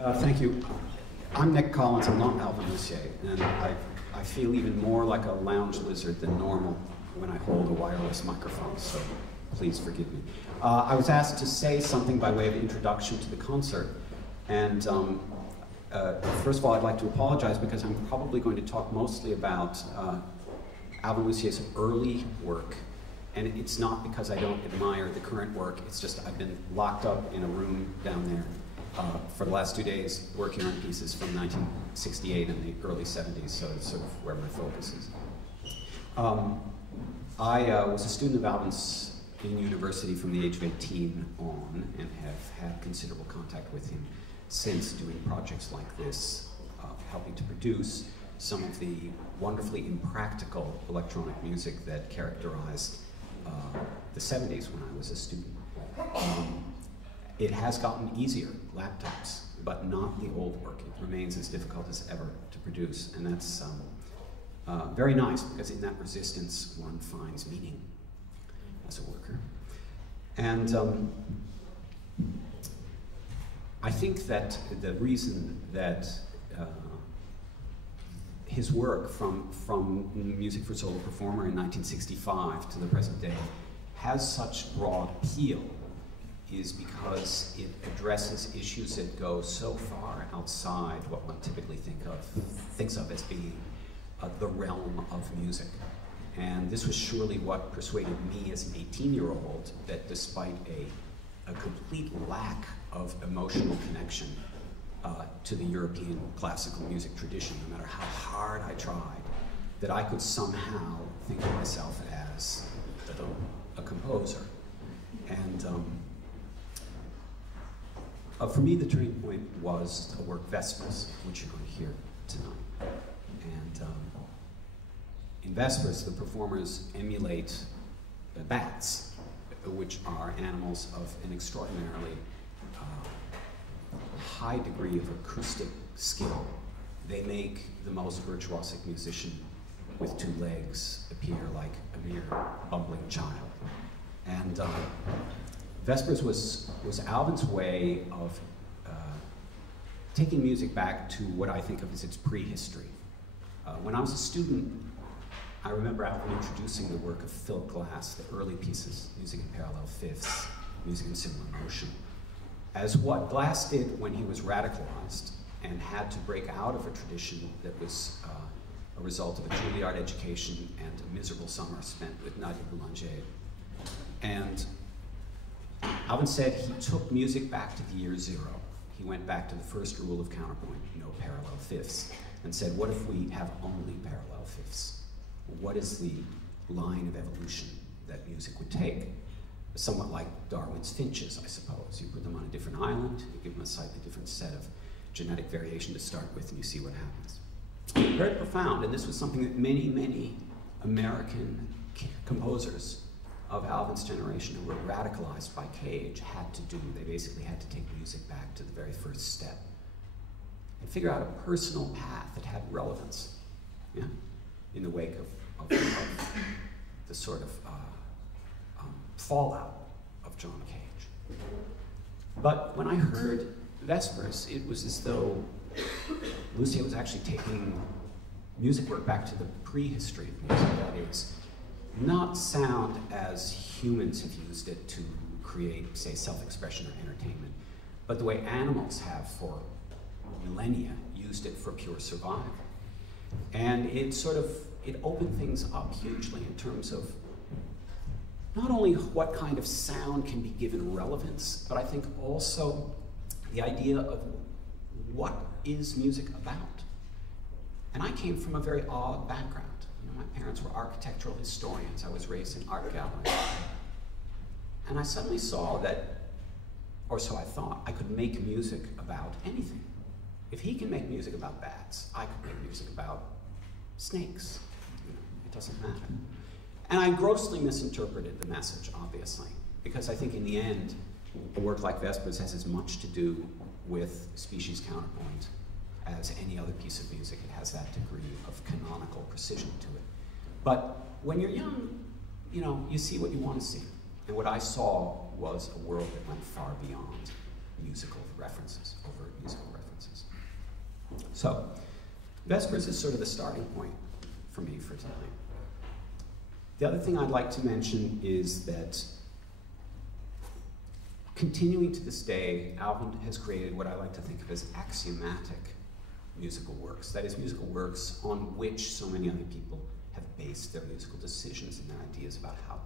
Thank you. I'm Nick Collins, I'm not Alvin Lucier, and I feel even more like a lounge lizard than normal when I hold a wireless microphone, so please forgive me. I was asked to say something by way of introduction to the concert, and first of all, I'd like to apologize because I'm probably going to talk mostly about Alvin Lucier's early work, and it's not because I don't admire the current work, it's just I've been locked up in a room down there for the last 2 days working on pieces from 1968 and the early 70s, so it's sort of where my focus is. I was a student of Alvin's in university from the age of 18 on, and have had considerable contact with him since, doing projects like this, helping to produce some of the wonderfully impractical electronic music that characterized the 70s when I was a student. It has gotten easier, laptops, but not the old work. It remains as difficult as ever to produce, and that's very nice, because in that resistance one finds meaning as a worker. And I think that the reason that his work from Music for Solo Performer in 1965 to the present day has such broad appeal is because it addresses issues that go so far outside what one typically thinks of as being the realm of music. And this was surely what persuaded me as an 18-year-old that despite a complete lack of emotional connection to the European classical music tradition, no matter how hard I tried, that I could somehow think of myself as a composer. And for me, the turning point was a work, Vespers, which you're going to hear tonight. And in Vespers, the performers emulate bats, which are animals of an extraordinarily high degree of acoustic skill. They make the most virtuosic musician with 2 legs appear like a mere bumbling child. And Vespers was Alvin's way of taking music back to what I think of as its prehistory. When I was a student, I remember Alvin introducing the work of Philip Glass, the early pieces, music in parallel fifths, music in similar motion, as what Glass did when he was radicalized and had to break out of a tradition that was a result of a Juilliard education and a miserable summer spent with Nadia Boulanger. And Alvin said he took music back to the year 0. He went back to the first rule of counterpoint, no parallel fifths, and said, what if we have only parallel fifths? What is the line of evolution that music would take? Somewhat like Darwin's finches, I suppose. You put them on a different island, you give them a slightly different set of genetic variation to start with, and you see what happens. Very profound, and this was something that many, many American composers of Alvin's generation who were radicalized by Cage had to do. They basically had to take music back to the very first step and figure out a personal path that had relevance, yeah, in the wake of the sort of fallout of John Cage. But when I heard Vespers, it was as though Lucier was actually taking music work back to the prehistory of music, that is, not sound as humans have used it to create, say, self-expression or entertainment, but the way animals have for millennia used it for pure survival. And it opened things up hugely in terms of not only what kind of sound can be given relevance, but I think also the idea of what is music about. And I came from a very odd background. You know, my parents were architectural historians. I was raised in art galleries. And I suddenly saw that, or so I thought, I could make music about anything. If he can make music about bats, I could make music about snakes. You know, it doesn't matter. And I grossly misinterpreted the message, obviously, because I think in the end, a work like Vespers has as much to do with species counterpoint as any other piece of music. It has that degree of canonical precision to it. But when you're young, you know, you see what you want to see. And what I saw was a world that went far beyond musical references, overt musical references. So, Vespers is sort of the starting point for me for tonight. The other thing I'd like to mention is that continuing to this day, Alvin has created what I like to think of as axiomatic musical works. That is, musical works on which so many other people have based their musical decisions and their ideas about how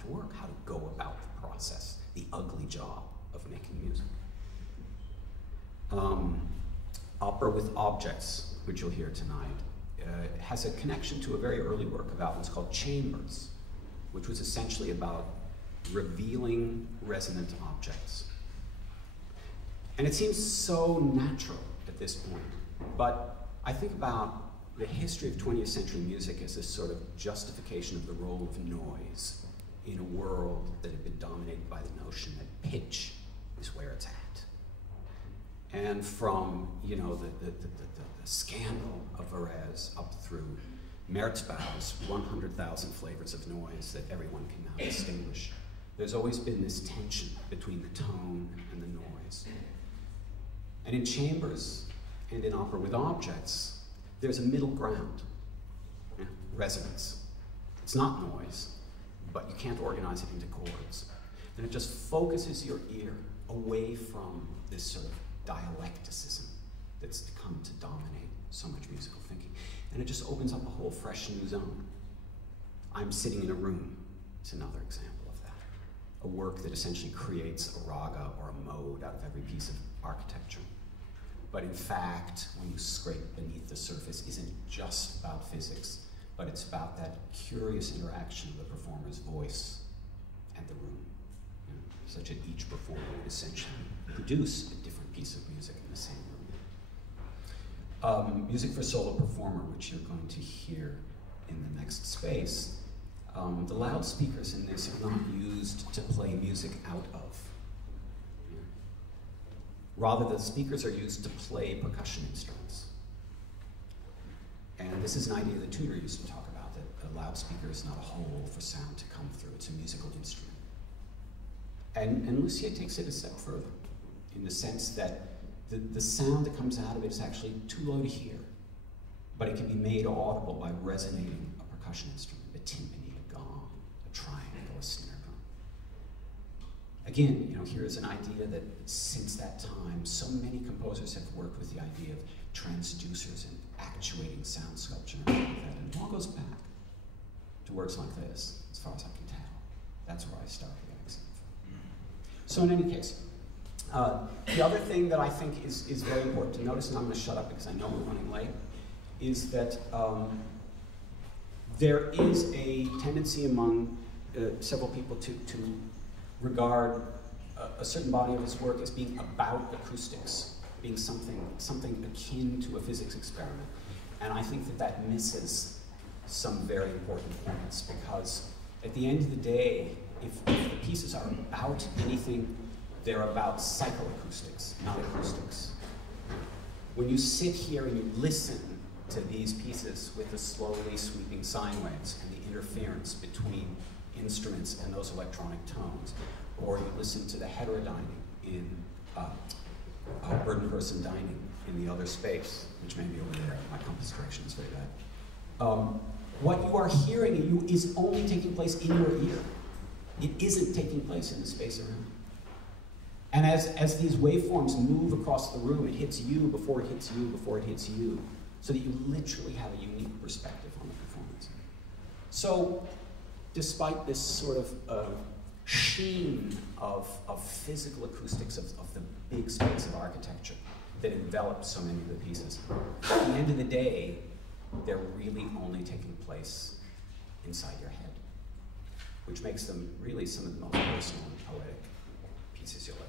to work, how to go about the process, the ugly job of making music. Opera with Objects, which you'll hear tonight, has a connection to a very early work of Alvin's called Chambers, which was essentially about revealing resonant objects. And it seems so natural at this point, but I think about the history of 20th century music as this sort of justification of the role of noise in a world that had been dominated by the notion that pitch is where it's at. And from, you know, the scandal of Varese up through Merzbau's 100,000 flavors of noise that everyone can now distinguish, there's always been this tension between the tone and the noise. And in Chambers and in Opera with Objects, there's a middle ground, resonance. It's not noise, but you can't organize it into chords. And it just focuses your ear away from this sort of dialecticism that's come to dominate so much musical thinking. And it just opens up a whole fresh new zone. I'm Sitting in a Room is another example of that. A work that essentially creates a raga or a mode out of every piece of architecture. But in fact, when you scrape beneath the surface, isn't just about physics, but it's about that curious interaction of the performer's voice and the room, you know, such that each performer would essentially produce a different piece of music in the same room. Music for solo performer, which you're going to hear in the next space. The loudspeakers in this are not used to play music out of. Rather, the speakers are used to play percussion instruments. And this is an idea that Tudor used to talk about, that a loudspeaker is not a hole for sound to come through, it's a musical instrument. And Lucier takes it a step further, in the sense that the sound that comes out of it is actually too low to hear, but it can be made audible by resonating a percussion instrument, a timpani, a gong, a triangle, a snare drum. Again, you know, here's an idea that since that time, so many composers have worked with the idea of transducers and actuating sound sculpture and all of that, and it all goes back to works like this, as far as I can tell. That's where I started the accent from. So in any case, the other thing that I think is very important to notice, and I'm going to shut up because I know we're running late, is that there is a tendency among several people to regard a certain body of his work as being about acoustics, being something akin to a physics experiment. And I think that misses some very important points, because at the end of the day, if the pieces are about anything, they're about psychoacoustics, not acoustics. When you sit here and you listen to these pieces with the slowly sweeping sine waves and the interference between instruments and those electronic tones, or you listen to the heterodyning in Burden-Person dining in the other space, which may be over there. My compass direction is very bad. What you are hearing is only taking place in your ear. It isn't taking place in the space around. And as these waveforms move across the room, it hits you before it hits you before it hits you, so that you literally have a unique perspective on the performance. So, despite this sort of sheen of physical acoustics of the big space of architecture that envelops so many of the pieces, at the end of the day, they're really only taking place inside your head, which makes them really some of the most personal and poetic pieces you'll ever